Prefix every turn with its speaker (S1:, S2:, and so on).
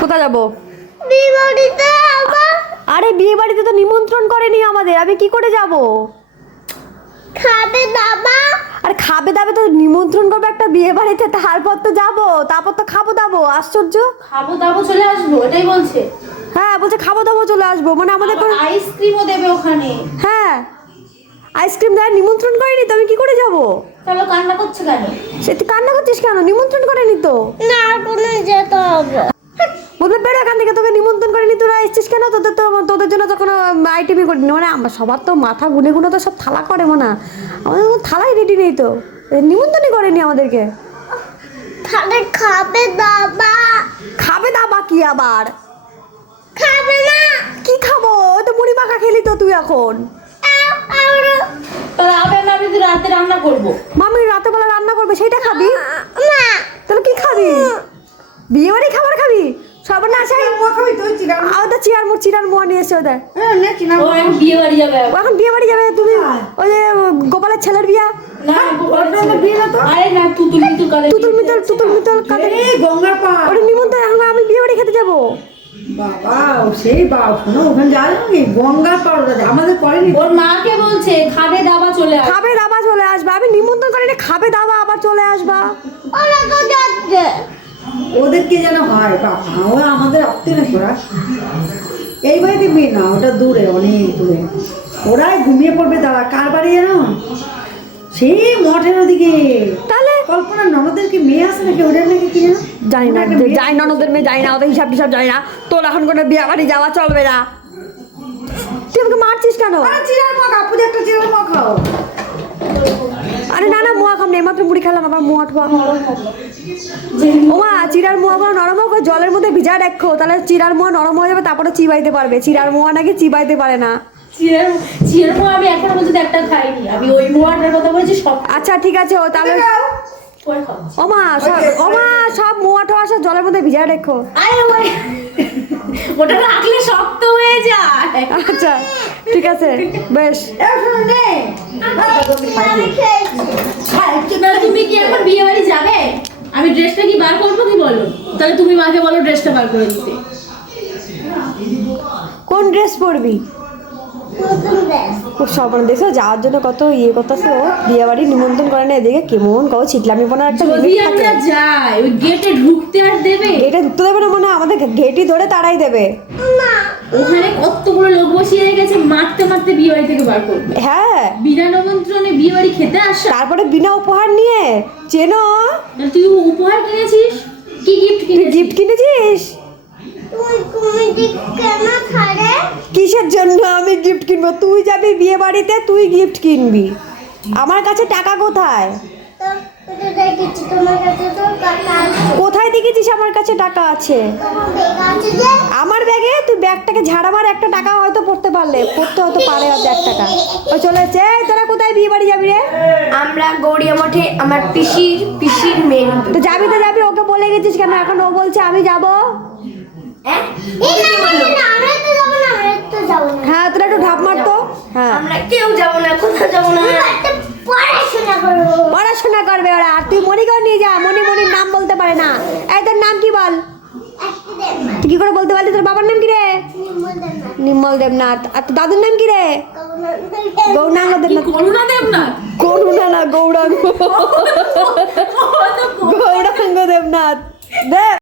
S1: কোথায় যাবো?
S2: বিয়ে বাড়িতে আবার
S1: আরে বিয়ে বাড়িতে তো নিমন্ত্রণ করেনি আমাদের, আমি কি করে যাব?
S2: খাবে দাবা।
S1: আরে খাবে দাবে তো নিমন্ত্রণ করবে একটা বিয়ে বাড়িতে, তারপর তো যাবো, তারপর তো খাবো দাবো। আশ্চর্য।
S3: খাবো দাবো চলে আসবো এটাই বলছে।
S1: হ্যাঁ বলছে খাবো দাবো চলে আসবো, মানে আমাদের কোনো
S3: আইসক্রিমও দেবে ওখানে।
S1: হ্যাঁ আইসক্রিম দেয়, নিমন্ত্রণ করেনি তো আমি কি করে যাব?
S3: তাহলে কান্না করছে কেন?
S1: সে তুই কান্না করছিস কেন? নিমন্ত্রণ করেনি তো।
S2: না কোনো যেতে হবে।
S1: বলবে বেরো এখান থেকে, তোকে নিমন্ত্রণ করেনি, তোরা এসছিস কেন? তোদের জন্য তো কোনো আইটেমই করিনি। মানে আমার সবার তো মাথা গুনে গুনে তো সব থালা করে মনে হয়, আমাদের কোনো থালাই রেডি নেই তো, নিমন্ত্রণই করেনি আমাদেরকে।
S2: তাহলে খাবে দাবা।
S1: খাবে দাবা কি আবার?
S2: খাবে না।
S1: কি খাবো? ওই তো মুড়ি মাখা খেলি তো তুই এখন।
S3: তাহলে আমি তো রাতে রান্না করবো।
S1: মামি রাতে বেলা রান্না করবে, সেইটা খাবি?
S2: না
S1: তাহলে কি খাবি? বিয়ে বাড়ি খাবার খাবি? সর্বনাশ। ওদের চিরার মোয়া নিয়ে এসে ওদের।
S3: ও এখন বিয়ে বাড়ি যাবে।
S1: ও এখন বিয়ে বাড়ি যাবে। তুমি ওই যে গোপালের ছেলের বিয়া।
S3: না আরে না তুতুল
S1: মিতল কাদের
S4: গঙ্গার পাড়।
S1: ওরে নিমন্ত্রণ, এখন আমি বিয়ে বাড়ি খেতে যাবো।
S4: বাবা সেই শোনো ওখানে যাওয়া যাবে গঙ্গার পাড়, আমাদের করেনি।
S3: ওর মাকে বলছে খাবে দাবা চলে আসবে।
S1: খাবে দাবা চলে আসবা, আমি নিমন্ত্রণ করিনি, খাবে দাবা আবার চলে আসবা।
S2: ওরা তো যাচ্ছে।
S4: ওদেরকে যেন হয় বাবা, ওরা আমাদের আত্মীয় না ওরা। এই বাড়িতে বিয়ে না, ওটা দূরে, অনেক দূরে। ওরাই ঘুমিয়ে পড়বে তারা। কার বাড়ি জানো? সেই মঠের ওদিকে।
S1: তাহলে
S4: কল্পনা ননদের কি মেয়ে আছে নাকি? ওদের নাকি কি জানো?
S1: জানি না, যাই ননদের মেয়ে যাই না, ওদের হিসাব টিসাব যাই না। তোর এখন কোনো বিয়ে বাড়ি যাওয়া চলবে না। তুই আমাকে মারছিস কেন?
S4: চিরার মা কাপু একটা চিরার মা খাও।
S1: আরে না না, মোয়া খাম না, এইমাত্র মুড়ি খেলাম, আবার মোয়া ঠোয়া। ওমা চিরার মোয়া গুলো নরম হোক, জলের মধ্যে ভিজা রাখো, তাহলে চিরার মোয়া নরম হয়ে যাবে, তারপরে চিবাইতে পারবে। চিরার মোয়া নাকি চিবাইতে পারে না।
S3: চিড়ের মোয়া আমি এখনো পর্যন্ত একটা খাইনি। আমি ওই মোয়াটার কথা বলছি সব
S1: আচ্ছা ঠিক আছে, ও তাহলে
S3: পরে খাচ্ছি।
S1: ওমা সব মোয়া ঠোয়া সব জলের মধ্যে ভিজা রেখো।
S3: আরে ওটা রাখলে শক্ত হয়ে যায়।
S1: আচ্ছা ঠিক আছে বেশ।
S2: আমি খেয়েছি।
S3: তাহলে তুমি কি এখন বিয়ে বাড়ি যাবে? আমি ড্রেসটা কি বার করবো কি বলো? তাহলে তুমি মাকে বলো ড্রেসটা বার করে দিতে।
S1: কোন ড্রেস পরবি?
S2: নতুন ড্রেস।
S1: খুব সবার দেখো যাওয়ার জন্য কত ইয়ে করতেছে। ও বিয়ে বাড়ি নিমন্ত্রণ করে না, এদিকে কেমন কও ছিটলামি পোনা একটা
S3: যদি আমরা যাই ওই গেটে ঢুকতে আর দেবে?
S1: গেটে ঢুকতে দেবে না, মনে হয় আমাদের ঘেটি ধরে তাড়াই দেবে।
S2: না
S3: ওখানে কতগুলো লোক বসিয়ে রেখেছে, মারতে মারতে বিয়ে বাড়ি থেকে বার করবে।
S1: হ্যাঁ
S3: বিনা নিমন্ত্রণে বিয়ে বাড়ি খেতে আসা।
S1: তারপরে বিনা উপহার নিয়ে চেনো।
S3: তুই উপহার কিনেছিস? কি গিফট কিনেছিস?
S1: গিফট কিনেছিস?
S2: তুমি কেন খারে?
S1: কিসের জন্য আমি গিফট কিনবো? তুই যাবি বিয়ে বাড়িতে, তুই গিফট কিনবি। আমার কাছে টাকা কোথায়?
S2: তো ওটা দেখেছি তোমার কাছে তো টাকা আছে।
S1: কোথায় দেখেছিস আমার কাছে টাকা আছে?
S2: তোমার ব্যাগ আছে যে।
S1: আমার ব্যাগে? তুই ব্যাগটাকে ঝাড়া মার, একটা টাকা হয়তো পড়তে হয়তো পারে হয়তো এক টাকা। ও চলে এসছে। এই তোরা কোথায় বিয়ে বাড়ি যাবি রে?
S5: আমরা গৌরিয়া মঠে আমার পিসির মেয়ে।
S1: তো যাবি, ওকে বলে গেছিস কেন? এখন ও বলছে আমি যাবো।
S2: এই না আমরা তো যাবো না, আমরা তো যাবো না।
S1: হ্যাঁ তোরা একটু ঢাপ মারতো। হ্যাঁ
S5: আমরা কেউ যাবো না, কোথাও যাবো না।
S2: আমরা তো পড়াশোনা করবো।
S1: পড়াশোনা করবে ওরা। আর তুই মনিকেও নিয়ে যা, মনির নাম বলতে পারে না। এই তোর নাম কি বল?
S2: একটা দেব না।
S1: তুই কি করে বলতে পারলি? তোর বাবার নাম কি রে?
S2: নির্মল দেব না।
S1: নির্মল দেবনাথ। আর তোর দাদুর নাম কি রে? গৌরাঙ্গ দেবনাথ।
S3: করুণা দেবনাথ।
S1: করুণা না, গৌরাঙ্গ। গৌরাঙ্গ দেবনাথ দেব।